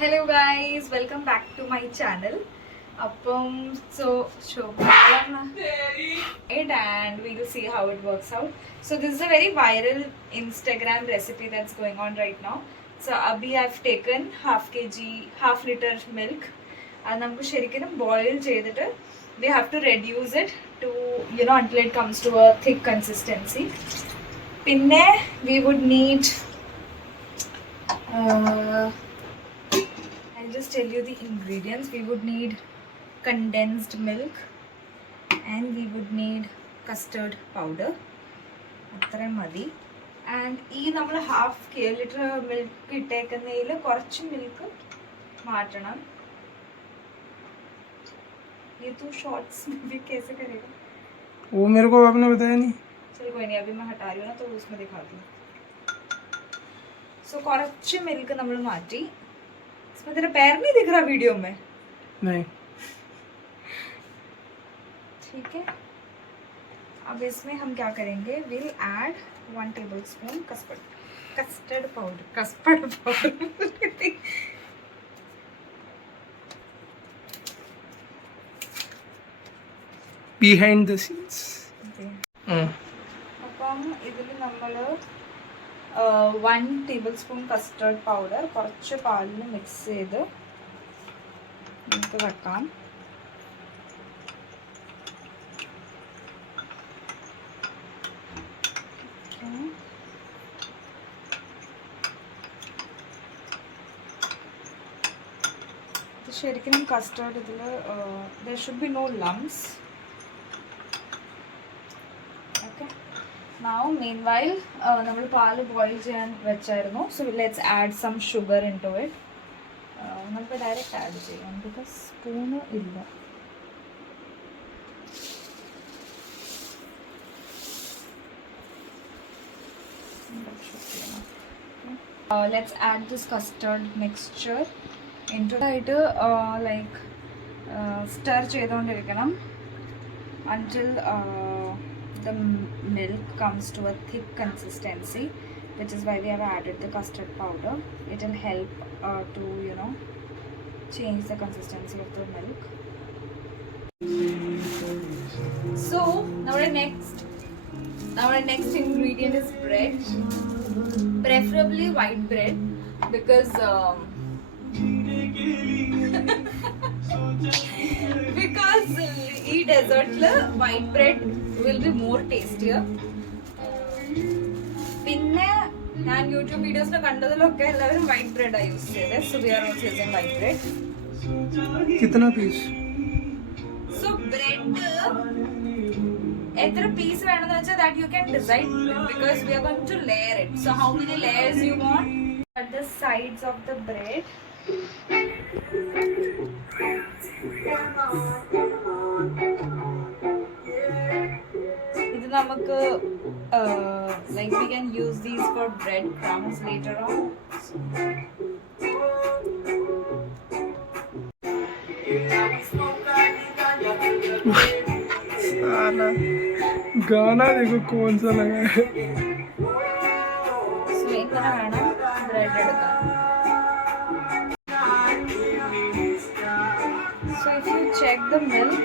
Hello guys, welcome back to my channel. So and we will see how it works out. So this is a very viral Instagram recipe that's going on right now. So abhi I've taken half liter milk and namukku sherikum boil cheyidittu we have to reduce it to until it comes to a thick consistency. Pinne we would need I'll just tell you the ingredients. We would need condensed milk and we would need custard powder. അത്ര മതി. And ഈ നമ്മൾ half litre milk ഇട്ടേക്കുന്നതിൽ കുറച്ച് മിൽക്ക് മാറ്റണം. ये तू शॉर्ट्स में भी कैसे करेगा? वो मेरे को आपने बताया नहीं. चल कोई नहीं, अभी मैं हटा रही हूँ ना तो उसमें दिखाती हूँ. सो കുറച്ച് മിൽക്ക് നമ്മൾ മാറ്റി. इसमें तेरा पैर नहीं दिख रहा वीडियो में? नहीं. ठीक है. अब इसमें हम क्या करेंगे, will add 1 tablespoon custard powder. Behind the scenes. അപ്പം ഇതിൽ നമ്മൾ 1 ടേബിൾസ്പൂൺ കസ്റ്റർഡ് പൗഡർ കുറച്ച് പാലിന് മിക്സ് ചെയ്ത് നമുക്ക് വെക്കാം. ശരിക്കും കസ്റ്റർഡ് ഇതിൽ there should be no lumps. Okay. Now meanwhile നമ്മൾ പാല് ബോയിൽ ചെയ്യാൻ വെച്ചായിരുന്നു. So let's add some sugar into it. നമുക്ക് ഡയറക്റ്റ് ആഡ് ചെയ്യാം ബിക്കോസ് സ്പൂണ് ഇല്ല. Let's add this custard mixture into it. Like stir ചെയ്തുകൊണ്ടിരിക്കണം until the milk comes to a thick consistency, which is why we have added the custard powder. It will help to change the consistency of the milk. So our next ingredient is bread, preferably white bread, because ഈ ഡെസേർട്ടിൽ white bread will be more tastier. പിന്നെ ഞാൻ യൂട്യൂബ് വീഡിയോസിൽ കണ്ടതിലൊക്കെ എല്ലാവരും white bread ആണ് യൂസ് ചെയ്തത്. So we are also using white bread. कितना पीस? സോ ബ്രെഡ് എത്ര പീസ് വേണമെന്ന് വെച്ചാൽ that you can decide because we are going to layer it. So how many layers you want at the sides of the bread. ഇത് നമുക്ക് like we can use these for bread crumbs later on. गाना देखो कौन सा लगा है. So ഇങ്ങനെ വേണം ബ്രെഡ് എടുക്കാൻ. So if you check the milk,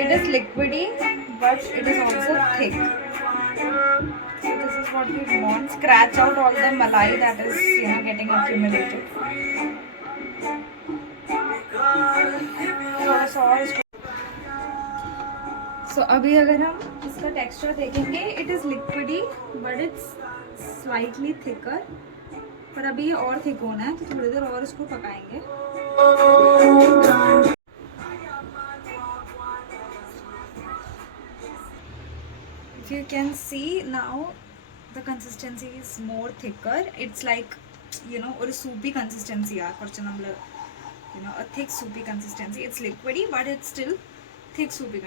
it is liquidy but it is also thick. So this is what we want. Scratch out all the malai that is getting accumulated. So अभी अगर हम इसका टेक्सचर देखेंगे, it is liquidy but it's slightly thicker. पर अभी ये और थिक होना है तो थोड़ी देर और इसको पकाएंगे. If you can see now, the consistency is more thicker. It's like ഒരു soupy consistency ആ കുറച്ച് നമ്മൾ a thick soupy consistency. It's liquidy but it's still thick soupy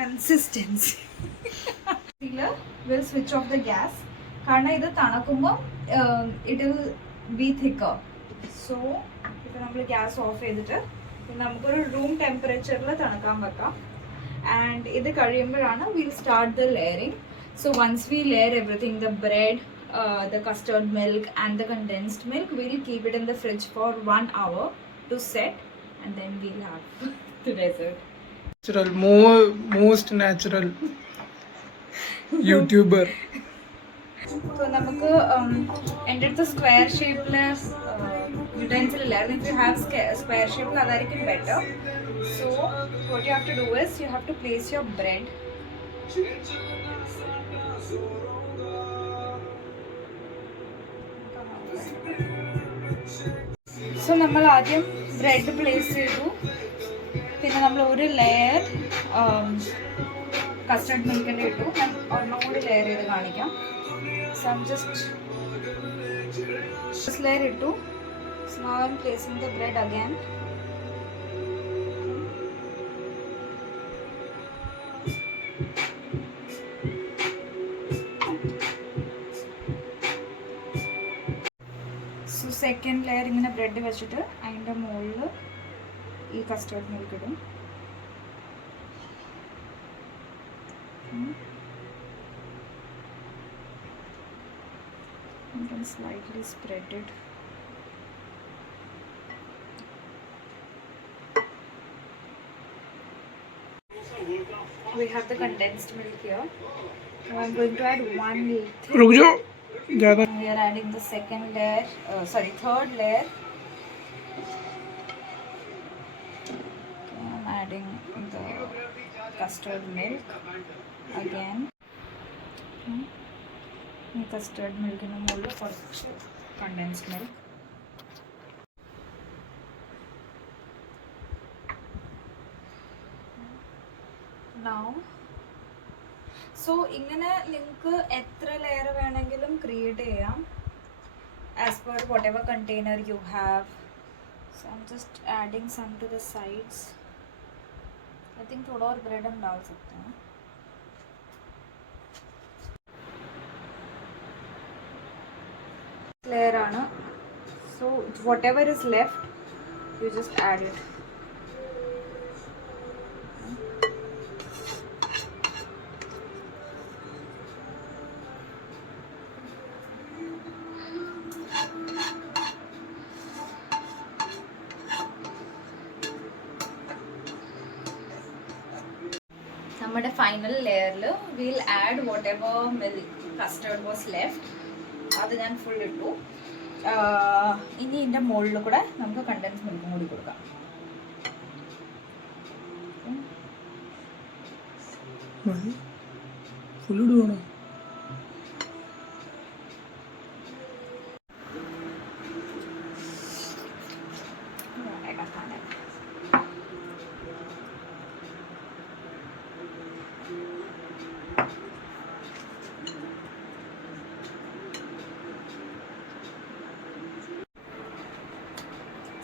consistency. We'll switch off the gas കാരണം ഇത് തണുക്കുമ്പോൾ it will be thicker. So ഇപ്പോൾ നമ്മൾ gas off ചെയ്തിട്ട് നമുക്കൊരു റൂം ടെമ്പറേച്ചറിൽ തണുക്കാൻ വെക്കാം. ആൻഡ് ഇത് കഴിയുമ്പോഴാണ് we'll start the layering. So once we layer everything, the bread the custard milk and the condensed milk. We'll keep it in the fridge for 1 hour to set, and then we'll have the dessert. Natural, most natural YouTuber. So നമുക്ക് എൻ്റെ അടുത്ത് സ്ക്വയർ ഷേപ്പിൽ യുട്ടൻസിൽ ഇല്ലായിരുന്നു. If you have square ഷേപ്പിൽ അതായിരിക്കും better. So what you have to do is you have to place your bread. So നമ്മൾ ആദ്യം ബ്രെഡ് പ്ലേസ് ചെയ്തു. പിന്നെ നമ്മൾ ഒരു ലെയർ കസ്റ്റർഡ് മിൽക്കിൻ്റെ ഇട്ടു. ഞാൻ ഒരെണ്ണം കൂടി ലെയർ ചെയ്ത് കാണിക്കാം. So I'm just layer ഇട്ടു. So now I'm placing the bread again. So second layer ഇങ്ങനെ ബ്രെഡ് വെച്ചിട്ട് അതിൻ്റെ മുകളിൽ ഈ കസ്റ്റർഡ് മിൽക്ക് ഇടും. You can slightly spread it. We have the condensed milk here. Now I'm going to add 1 milk. रुक जाओ ज़्यादा. We are adding the second layer, third layer. I'm adding the custard milk again. ഈ കസ്റ്റേർഡ് മിൽക്കിന് മുകളിൽ കുറച്ച് condensed milk. Now so ഇങ്ങനെ നിങ്ങൾക്ക് എത്ര ലെയർ വേണമെങ്കിലും ക്രിയേറ്റ് ചെയ്യാം as per whatever container you have. So I'm just adding some to the sides. I think थोड़ा और ब्रेड हम डाल सकते हैं. Layer ആണ്. So whatever is left you just add it. നമ്മുടെ ഫൈനൽ ലെയറിൽ we'll add whatever milk custard was left. അത് ഞാൻ ഫുൾ ഇട്ടു. ഇനി ഇതിൻ്റെ മുകളിൽ കൂടെ നമുക്ക് കണ്ടൻസ് മിൽക്കും കൂടി കൊടുക്കാം. ഫുൾ ഇടുവാണോ?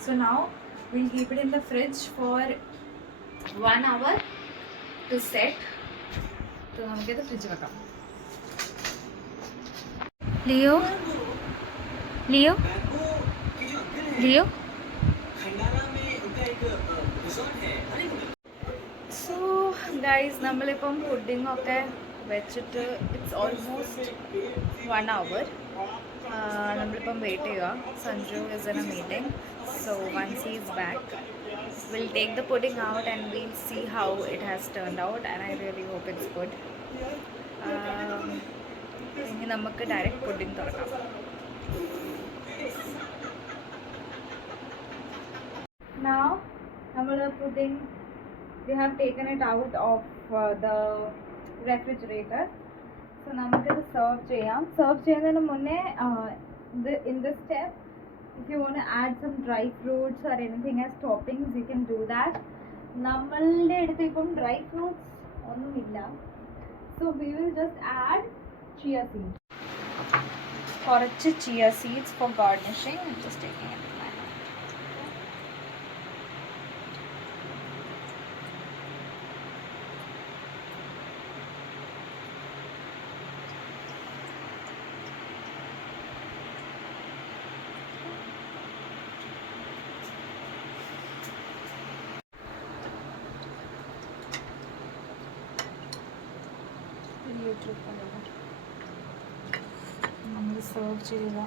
So now we'll keep it in the fridge for 1 hour to set. So നമുക്കിത് ഫ്രിഡ്ജ് വെക്കാം. Leo Leo Leo so guys നമ്മളിപ്പം പുഡിംഗ് ഒക്കെ വെച്ചിട്ട് ഇറ്റ്സ് ഓൾമോസ്റ്റ് 1 hour. നമ്മളിപ്പം വെയിറ്റ് ചെയ്യുക. Sanju is in A meeting. So once he is back, we'll take the pudding out and we'll see how it has turned out, and I really hope it's good. ഇനി നമുക്ക് direct pudding തുറക്കാം. Now നമ്മൾ pudding, we have taken it out of the refrigerator. So നമുക്കിത് സെർവ് ചെയ്യാം. സെർവ് ചെയ്യുന്നതിന് മുന്നേ in this step, if you want to add some dry fruits or anything as toppings, you can do that. നമ്മളുടെ അടുത്ത് ഇപ്പം dry fruits ഒന്നുമില്ല. So we will just add chia seeds. കുറച്ച് chia seeds for garnishing. I'm just taking it in my hand. നമ്മൾ സെർവ് ചെയ്യുക.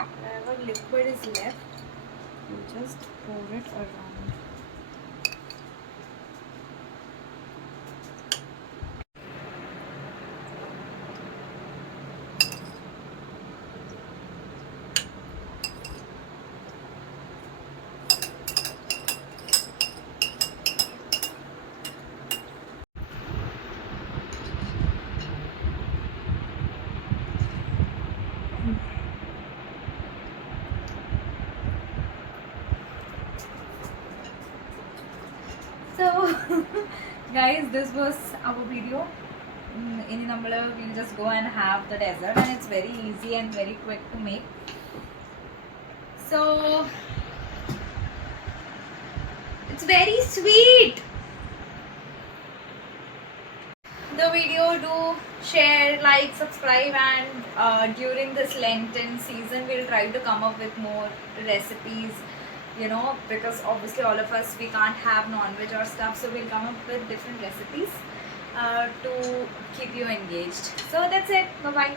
Whatever liquid is left, you just pour it around. So guys, this was our video. In Namala, we'll just go and have the dessert, and it's very easy and very quick to make. So it's very sweet. The video, do share, like, subscribe, and during this Lenten season we'll try to come up with more recipes, you know, because obviously all of us, we can't have non-veg or stuff, so we'll come up with different recipes to keep you engaged. So that's it. Bye bye.